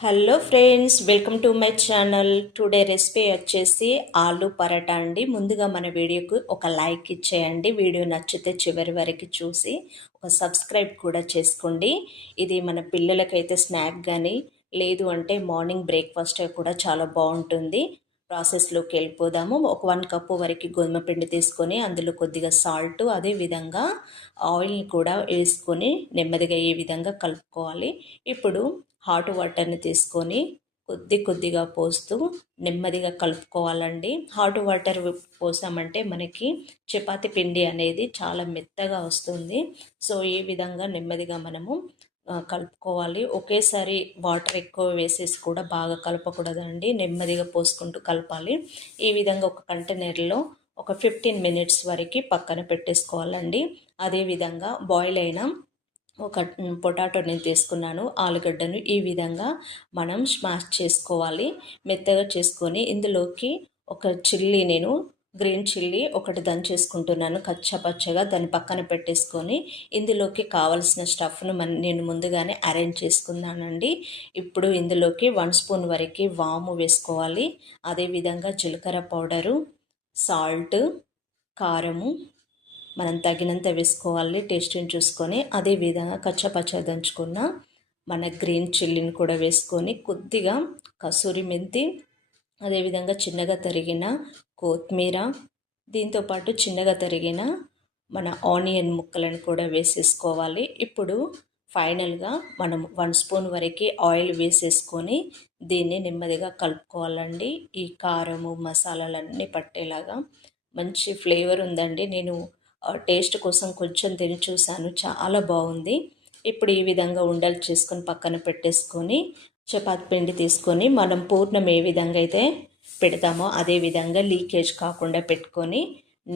Hello friends, welcome to my channel. Today recipe వచ్చేసి ఆలు పరాటా అండి. ముందుగా మన వీడియోకు ఒక లైక్ ఇచ్చేయండి. వీడియో నచ్చితే చివరి వరకు చూసి ఒక సబ్స్క్రైబ్ కూడా చేసుకోండి. ఇది మన పిల్లలకైతే స్నాక్ కానీ లేదు అంటే మార్నింగ్ బ్రేక్ఫాస్ట్ కూడా చాలా బాగుంటుంది. ప్రాసెస్లోకి వెళ్ళిపోదాము. ఒక 1 కప్పు వరకు గోధుమ పిండి తీసుకొని అందులో కొద్దిగా సాల్ట్, అదేవిధంగా ఆయిల్ని కూడా వేసుకొని నెమ్మదిగా ఈ విధంగా కలుపుకోవాలి. ఇప్పుడు హాట్ వాటర్ని తీసుకొని కొద్దిగా పోస్తూ నెమ్మదిగా కలుపుకోవాలండి. హాట్ వాటర్ పోసామంటే మనకి చపాతి పిండి అనేది చాలా మెత్తగా వస్తుంది. సో ఈ విధంగా నెమ్మదిగా మనము కలుపుకోవాలి. ఒకేసారి వాటర్ ఎక్కువ వేసేసి కూడా బాగా కలపకూడదండి. నెమ్మదిగా పోసుకుంటూ కలపాలి. ఈ విధంగా ఒక కంటైనర్లో ఒక 15 మినిట్స్ వరకు పక్కన పెట్టేసుకోవాలండి. అదేవిధంగా బాయిల్ అయిన ఒక పొటాటో నేను తీసుకున్నాను, ఆలుగడ్డను ఈ విధంగా మనం స్మాష్ చేసుకోవాలి. మెత్తగా చేసుకొని ఇందులోకి ఒక చిల్లీ, నేను గ్రీన్ చిల్లీ ఒకటి దంచేసుకుంటున్నాను కచ్చపచ్చగా. దాన్ని పక్కన పెట్టేసుకొని ఇందులోకి కావలసిన స్టఫ్ను నేను ముందుగానే అరేంజ్ చేసుకున్నానండి. ఇప్పుడు ఇందులోకి 1 స్పూన్ వరకు వాము వేసుకోవాలి. అదేవిధంగా జీలకర్ర పౌడరు, సాల్ట్, కారము మనం తగినంత వేసుకోవాలి టేస్ట్ని చూసుకొని. అదేవిధంగా కచ్చపచ్చ దంచుకున్న మన గ్రీన్ చిల్లీని కూడా వేసుకొని కొద్దిగా కసూరి మెంతి, అదేవిధంగా చిన్నగా తరిగిన కొత్తిమీర, దీంతోపాటు చిన్నగా తరిగిన మన ఆనియన్ ముక్కలను కూడా వేసేసుకోవాలి. ఇప్పుడు ఫైనల్గా మనం 1 స్పూన్ వరకు ఆయిల్ వేసేసుకొని దీన్ని నెమ్మదిగా కలుపుకోవాలండి. ఈ కారము మసాలాలన్నీ పట్టేలాగా మంచి ఫ్లేవర్ ఉందండి. నేను టేస్ట్ కోసం కొంచెం తిని చూశాను, చాలా బాగుంది. ఇప్పుడు ఈ విధంగా ఉండలు చేసుకొని పక్కన పెట్టేసుకొని చపాతి పిండి తీసుకొని మనం పూర్ణం ఏ విధంగా అయితే పెడతామో అదే విధంగా లీకేజ్ కాకుండా పెట్టుకొని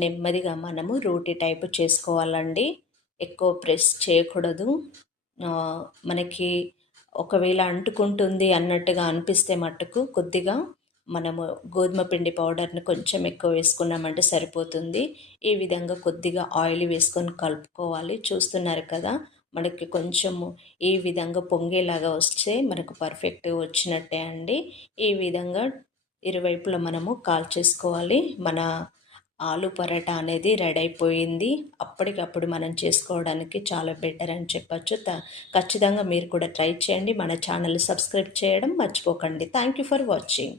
నెమ్మదిగా మనము రోటీ టైపు చేసుకోవాలండి. ఎక్కువ ప్రెస్ చేయకూడదు. మనకి ఒకవేళ అంటుకుంటుంది అన్నట్టుగా అనిపిస్తే మట్టుకు కొద్దిగా మనము గోధుమ పిండి పౌడర్ని కొంచెం ఎక్కువ వేసుకున్నామంటే సరిపోతుంది. ఈ విధంగా కొద్దిగా ఆయిల్ వేసుకొని కలుపుకోవాలి. చూస్తున్నారు కదా, మనకి కొంచెము ఈ విధంగా పొంగేలాగా వస్తే మనకు పర్ఫెక్ట్ వచ్చినట్టే అండి. ఈ విధంగా ఇరువైపులా మనము కాల్చేసుకోవాలి. మన ఆలు పరాటా అనేది రెడీ అయిపోయింది. అప్పటికప్పుడు మనం చేసుకోవడానికి చాలా బెటర్ అని చెప్పచ్చు. ఖచ్చితంగా మీరు కూడా ట్రై చేయండి. మన ఛానల్ సబ్స్క్రైబ్ చేయడం మర్చిపోకండి. Thank you for watching.